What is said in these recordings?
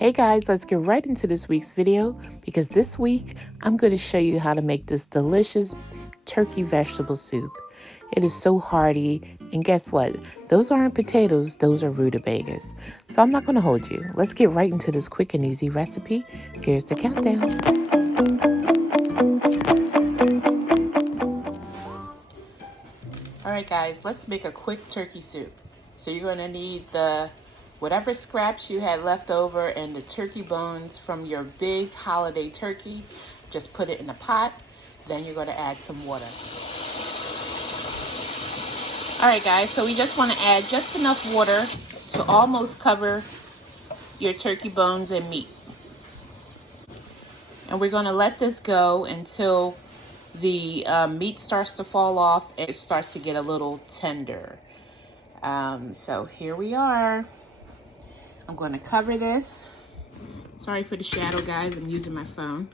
Hey guys, let's get right into this week's video because this week I'm going to show you how to make this delicious turkey vegetable soup. It is so hearty, and guess what? Those aren't potatoes, those are rutabagas. So I'm not going to hold you. Let's get right into this quick and easy recipe. Here's the countdown. Alright guys, let's make a quick turkey soup. So you're going to need whatever scraps you had left over and the turkey bones from your big holiday turkey. Just put it in a pot. Then you're going to add some water. Alright guys, so we just want to add just enough water to almost cover your turkey bones and meat. And we're going to let this go until the meat starts to fall off and it starts to get a little tender. So here we are. I'm going to cover this. Sorry for the shadow, guys. I'm using my phone.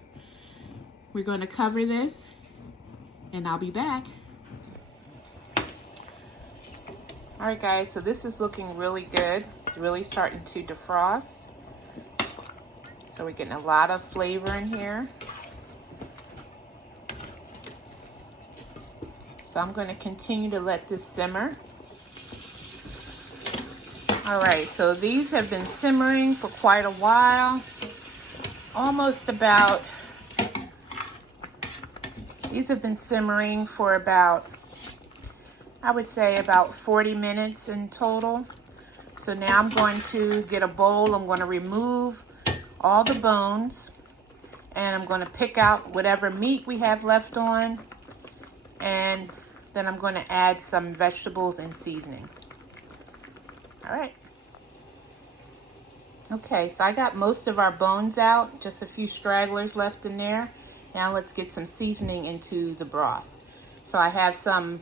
We're going to cover this, and I'll be back. All right, guys. So this is looking really good. It's really starting to defrost. So we're getting a lot of flavor in here. So I'm going to continue to let this simmer. All right, so these have been simmering for quite a while. These have been simmering for about, I would say about 40 minutes in total. So now I'm going to get a bowl. I'm going to remove all the bones, and I'm going to pick out whatever meat we have left on, and then I'm going to add some vegetables and seasoning. All right. Okay, so I got most of our bones out, just a few stragglers left in there. Now let's get some seasoning into the broth. So I have some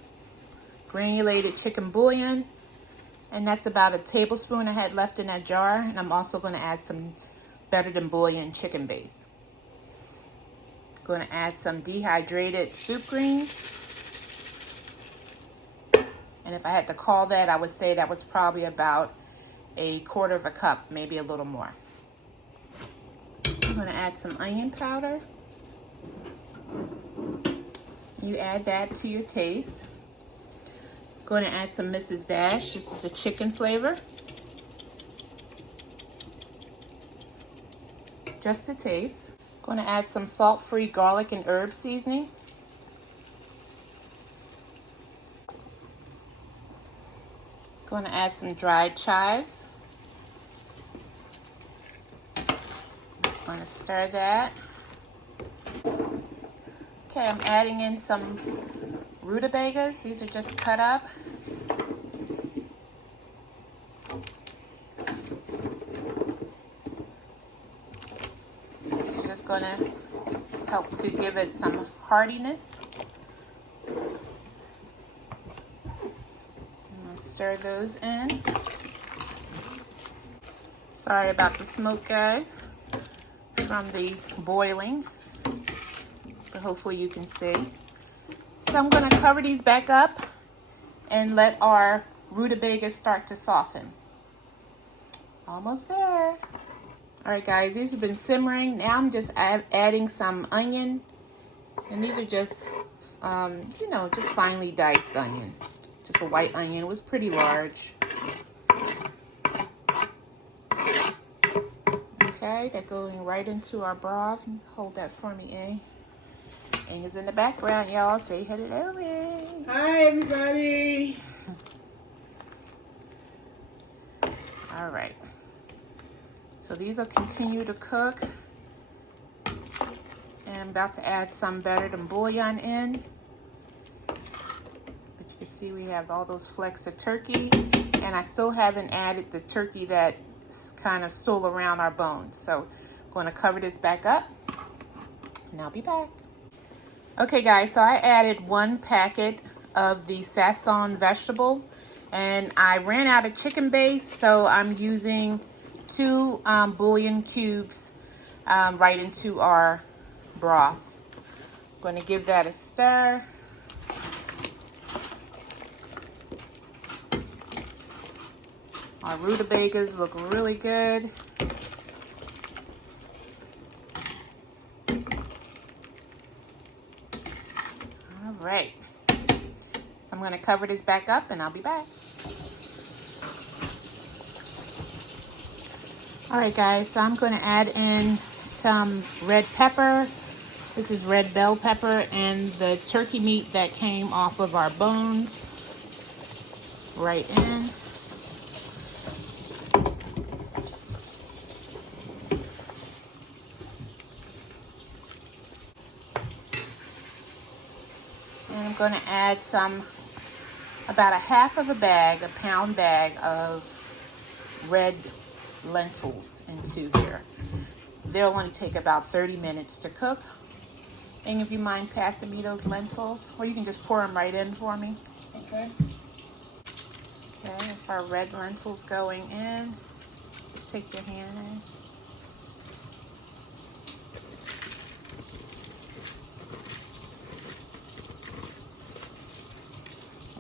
granulated chicken bouillon, and that's about a tablespoon I had left in that jar. And I'm also going to add some better than bouillon chicken base. Going to add some dehydrated soup greens. And if I had to call that, I would say that was probably about a quarter of a cup, maybe a little more. I'm going to add some onion powder. You add that to your taste. Going to add some Mrs. Dash. This is the chicken flavor. Just a taste. Going to add some salt-free garlic and herb seasoning. Going to add some dried chives. Just going to stir that. Okay, I'm adding in some rutabagas. These are just cut up. I'm just going to help to give it some heartiness. Stir those in. Sorry about the smoke, guys, from the boiling, but hopefully you can see. So I'm going to cover these back up and let our rutabagas start to soften. Almost there. All right, guys, these have been simmering. Now I'm just adding some onion, and these are just, just finely diced onion. Just a white onion. It was pretty large. Okay, that going right into our broth. Hold that for me, eh? Ing is in the background, y'all. Say hello, Ing. Hi, everybody. All right. So these will continue to cook. And I'm about to add some better than bouillon in. You see we have all those flecks of turkey, and I still haven't added the turkey that's kind of still around our bones. So I'm going to cover this back up, and I'll be back. Okay guys, so I added 1 packet of the Sasson vegetable, and I ran out of chicken base, so I'm using 2 bouillon cubes right into our broth. I'm going to give that a stir. Our rutabagas look really good. right. So I'm going to cover this back up and I'll be back. All right, guys, so I'm going to add in some red pepper. This is red bell pepper and the turkey meat that came off of our bones. Right in. And I'm going to add about a half of a pound bag of red lentils into here. They'll only take about 30 minutes to cook. And if you mind passing me those lentils, or you can just pour them right in for me. Okay. Okay, that's our red lentils going in. Just take your hand in.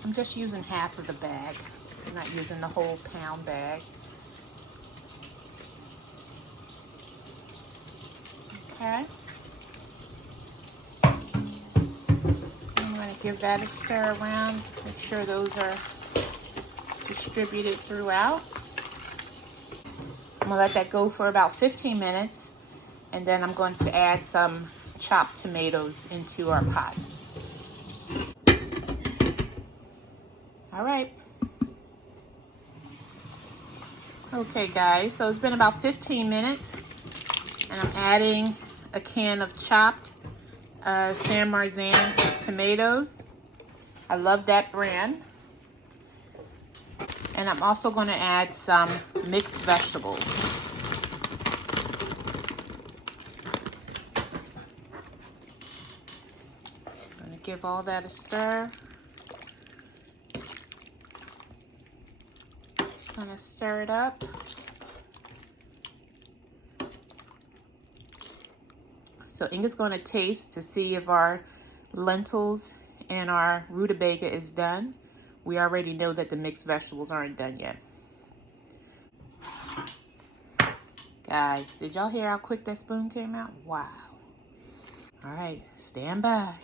I'm just using half of the bag. I'm not using the whole pound bag. Okay. I'm going to give that a stir around. Make sure those are distributed throughout. I'm going to let that go for about 15 minutes. And then I'm going to add some chopped tomatoes into our pot. All right. Okay, guys, so it's been about 15 minutes. And I'm adding a can of chopped San Marzan tomatoes. I love that brand. And I'm also going to add some mixed vegetables. I'm going to give all that a stir. Just going to stir it up. So Inga's going to taste to see if our lentils and our rutabaga is done. We already know that the mixed vegetables aren't done yet. Guys, did y'all hear how quick that spoon came out? Wow. All right, stand by.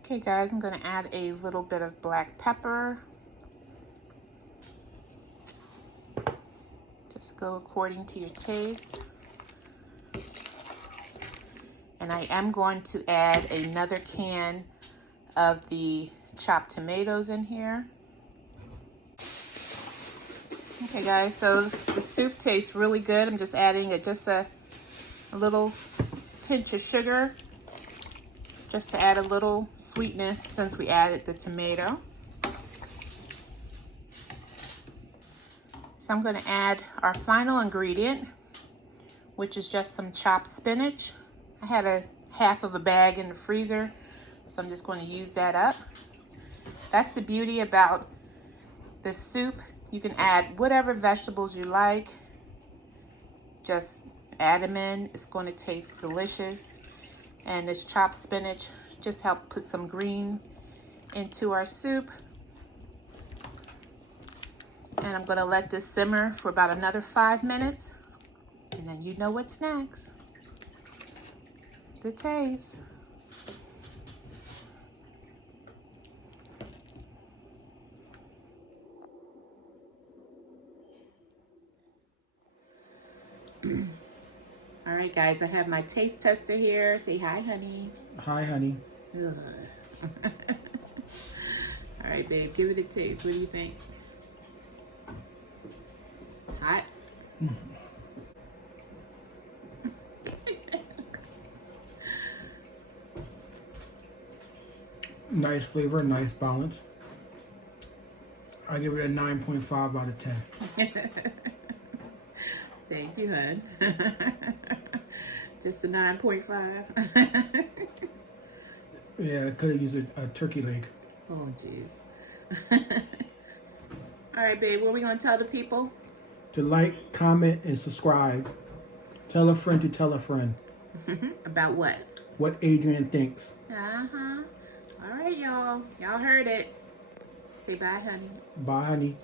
Okay, guys, I'm going to add a little bit of black pepper. Just go according to your taste. And I am going to add another can of the chopped tomatoes in here. Okay, guys, so the soup tastes really good. I'm just adding a little pinch of sugar just to add a little sweetness since we added the tomato. So I'm going to add our final ingredient, which is just some chopped spinach. I had a half of a bag in the freezer, so I'm just going to use that up. That's the beauty about this soup. You can add whatever vegetables you like. Just add them in. It's going to taste delicious. And this chopped spinach just help put some green into our soup. And I'm going to let this simmer for about another 5 minutes. And then you know what's next. The taste. All right, guys, I have my taste tester here. Say hi, honey. Hi, honey. All right, babe, give it a taste. What do you think? Hot? Nice flavor, nice balance. I give it a 9.5 out of 10. Thank you, hon. Just a 9.5. Yeah, I could have used a turkey leg. Oh, jeez. All right, babe, what are we going to tell the people? To like, comment, and subscribe. Tell a friend to tell a friend. About what? What Adrianne thinks. Uh-huh. All right, y'all. Y'all heard it. Say bye, honey. Bye, honey.